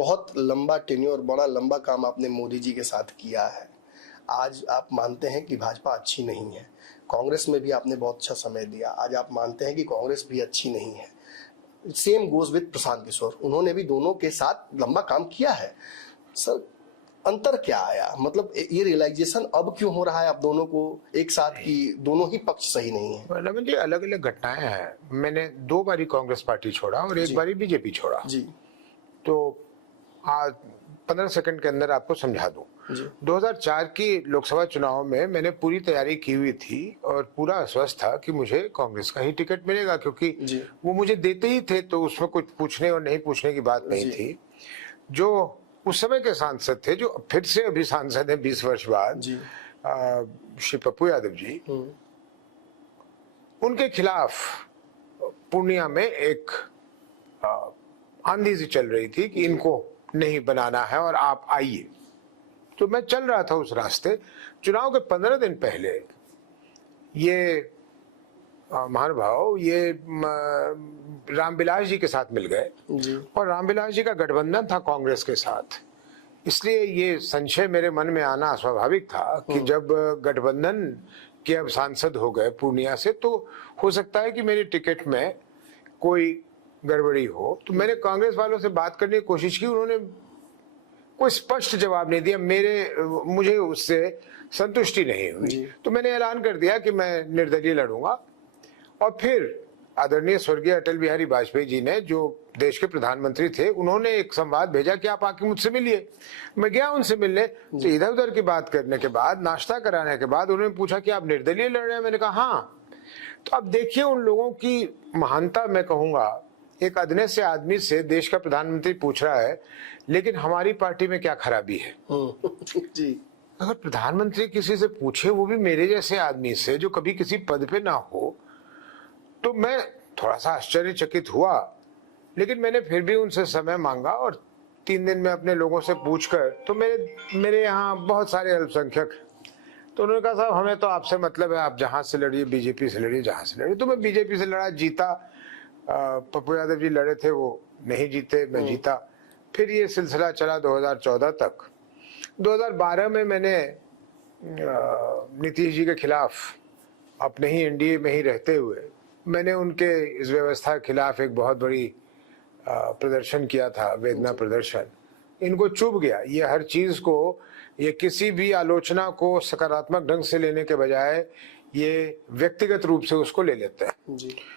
बहुत लंबा टेन्योर, बड़ा लंबा काम आपने मोदी जी के साथ किया है। आज आप मानते हैं कि भाजपा अच्छी नहीं है, कांग्रेस में भी आपने बहुत अच्छा समय दिया, आज आप मानते हैं कि कांग्रेस भी अच्छी नहीं है। Same goes with Prashant Kishor, उन्होंने भी दोनों के साथ लंबा काम किया है। सर, अंतर क्या आया? मतलब ये रियलाइजेशन अब क्यों हो रहा है आप दोनों को एक साथ कि दोनों ही पक्ष सही नहीं है? रमन जी, अलग अलग घटनाएं हैं। मैंने 2 बारी कांग्रेस पार्टी छोड़ा और 1 बारी बीजेपी छोड़ा जी। तो आज 15 सेकंड के अंदर आपको समझा दूं। 2004 की लोकसभा चुनाव में मैंने पूरी तैयारी की हुई थी और पूरा आश्वस्त था कि मुझे कांग्रेस का ही टिकट मिलेगा, क्योंकि वो मुझे देते ही थे, तो उसमें कुछ पूछने और नहीं पूछने की बात नहीं थी। जो उस समय के सांसद थे, जो फिर से अभी सांसद हैं 20 वर्ष बाद, श्री पप्पू यादव जी, उनके खिलाफ पूर्णिया में एक आंधी सी चल रही थी कि इनको नहीं बनाना है और आप आइए। तो मैं चल रहा था उस रास्ते। चुनाव के 15 दिन पहले ये महानुभाव ये रामविलास जी के साथ मिल गए और रामविलास जी का गठबंधन था कांग्रेस के साथ। इसलिए ये संशय मेरे मन में आना स्वाभाविक था कि जब गठबंधन के अब सांसद हो गए पूर्णिया से, तो हो सकता है कि मेरे टिकट में कोई गड़बड़ी हो। तो मैंने कांग्रेस वालों से बात करने की कोशिश की, उन्होंने कोई स्पष्ट जवाब नहीं दिया। मुझे उससे संतुष्टि नहीं हुई। तो मैंने ऐलान कर दिया कि मैं निर्दलीय लड़ूंगा। और फिर आदरणीय स्वर्गीय अटल बिहारी वाजपेयी जी ने, जो देश के प्रधानमंत्री थे, उन्होंने एक संवाद भेजा कि आप आके मुझसे मिलिए। मैं गया उनसे मिलने। तो इधर उधर की बात करने के बाद, नाश्ता कराने के बाद उन्होंने पूछा कि आप निर्दलीय लड़ रहे हैं? मैंने कहा हाँ। तो अब देखिए उन लोगों की महानता, मैं कहूंगा। एक अदने से आदमी से देश का प्रधानमंत्री पूछ रहा है, लेकिन हमारी पार्टी में क्या खराबी है? जी। अगर प्रधानमंत्री किसी से पूछे, वो भी मेरे जैसे आदमी से जो कभी किसी पद पे ना हो, तो मैं थोड़ा सा आश्चर्यचकित हुआ। लेकिन मैंने फिर भी उनसे समय मांगा और 3 दिन में अपने लोगों से पूछकर, तो मेरे यहाँ बहुत सारे अल्पसंख्यक, तो उन्होंने कहा साहब हमें तो आपसे मतलब है, आप जहां से लड़िए, बीजेपी से लड़िए, जहां से लड़िए। तो मैं बीजेपी से लड़ा, जीता। पप्पू यादव जी लड़े थे, वो नहीं जीते, मैं जीता। फिर ये सिलसिला चला 2014 तक। 2012 में मैंने नीतीश जी के खिलाफ, अपने ही एनडीए में ही रहते हुए, मैंने उनके इस व्यवस्था के खिलाफ एक बहुत बड़ी प्रदर्शन किया था, वेदना प्रदर्शन। इनको चुभ गया ये हर चीज को, ये किसी भी आलोचना को सकारात्मक ढंग से लेने के बजाय ये व्यक्तिगत रूप से उसको ले लेते हैं।